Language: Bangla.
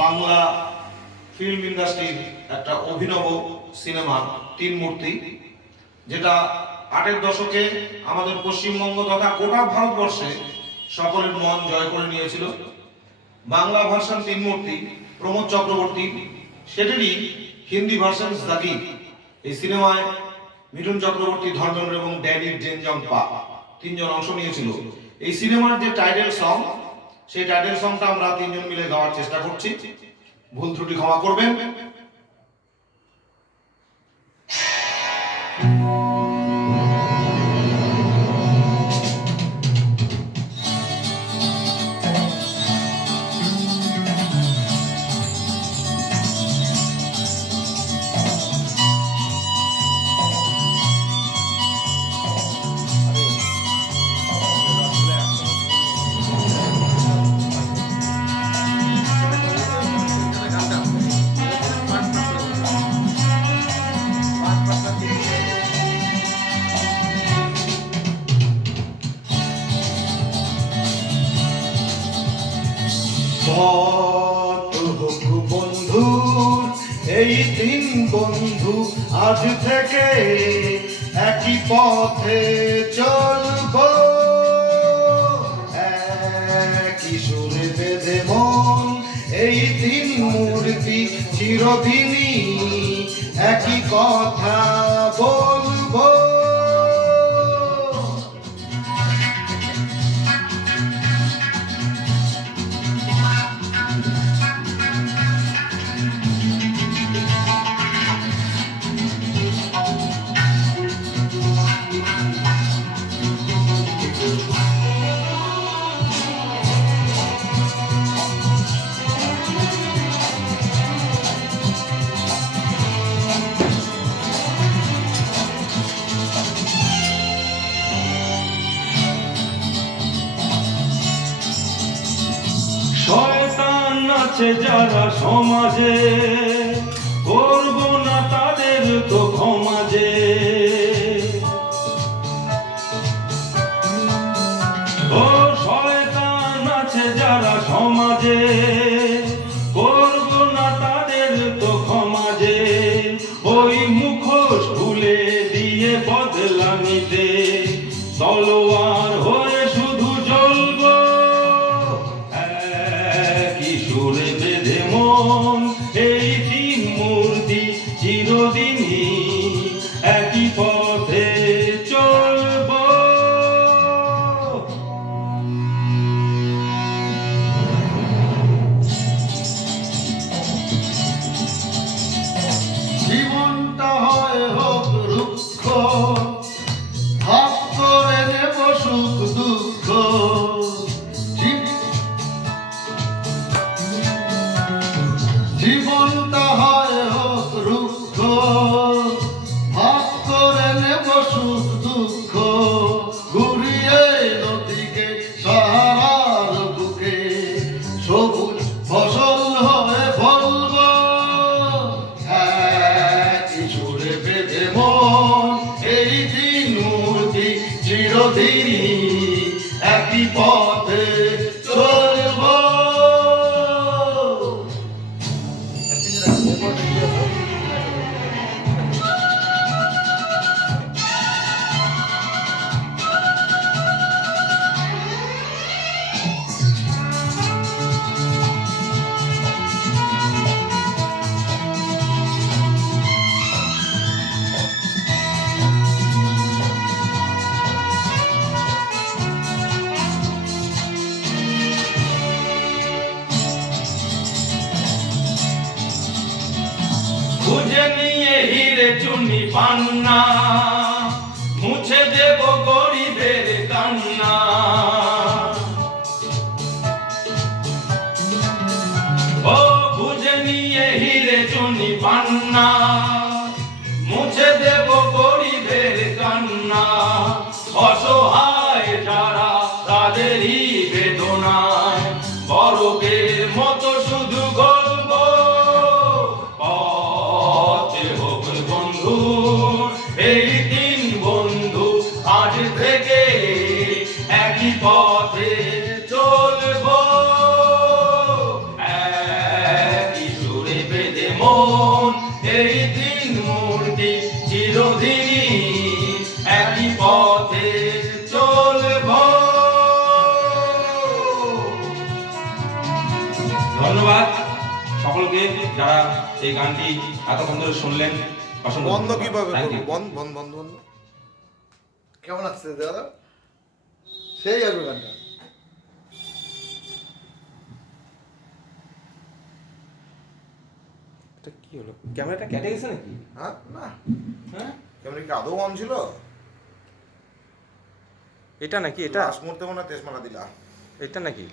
বাংলা ফিল্ম ইন্ডাস্ট্রির একটা অভিনব সিনেমা তিন মূর্তি, যেটা আটের দশকে আমাদের পশ্চিমবঙ্গ তথা গোটা ভারতবর্ষে সকলের মন জয় করে নিয়েছিল। বাংলা ভার্সন তিন মূর্তি, প্রমোদ চক্রবর্তী, সেটারই হিন্দি ভার্সন জাকির এই সিনেমায় মিঠুন চক্রবর্তী, ধর্মেন্দ্র এবং ড্যাডি জেনজং পা তিনজন অংশ নিয়েছিল। এই সিনেমার যে টাইটেল সং সেই টাইটেল সংটা আমরা তিনজন মিলে গাওয়ার চেষ্টা করছি। ভুল ত্রুটি ক্ষমা করবেন। এই তিন বন্ধু আজ থেকে একই পথে চলব। একই সুরে বেঁধে মন, এই তিন মূর্তি চিরদিনই একই কথা। আছে যারা সমাজে করব না তাদের তো ক্ষমাজে। খুঁজে নিয়ে হিরে চুনি পান্না। মুছে দেব গরিবের কান্না। ও, খুঁজে নিয়ে হিরে চুনি পান্না। বন্ধু এই তিন বন্ধু আজ থেকে একই পথে চলবো। এক বোন এই তিন মূর্তি চিরদিনই একই পথে চলব। ধন্যবাদ সকলকে যারা এই গানটি এতক্ষণ ধরে শুনলেন। বন্ধ কীভাবে করব? বন্ধ বন্ধ বন্ধ বন্ধ। কেমন আসছে দাদা? সেই আসবে গানটা। এটা কি হলো? ক্যামেরাটা কেটে গেছে নাকি? হ্যাঁ? না। হ্যাঁ? ক্যামেরা কি আদৌ অন ছিল? এটা নাকি এটা? লাস্ট মনে হয় তেজমালা দিলা। এটা নাকি?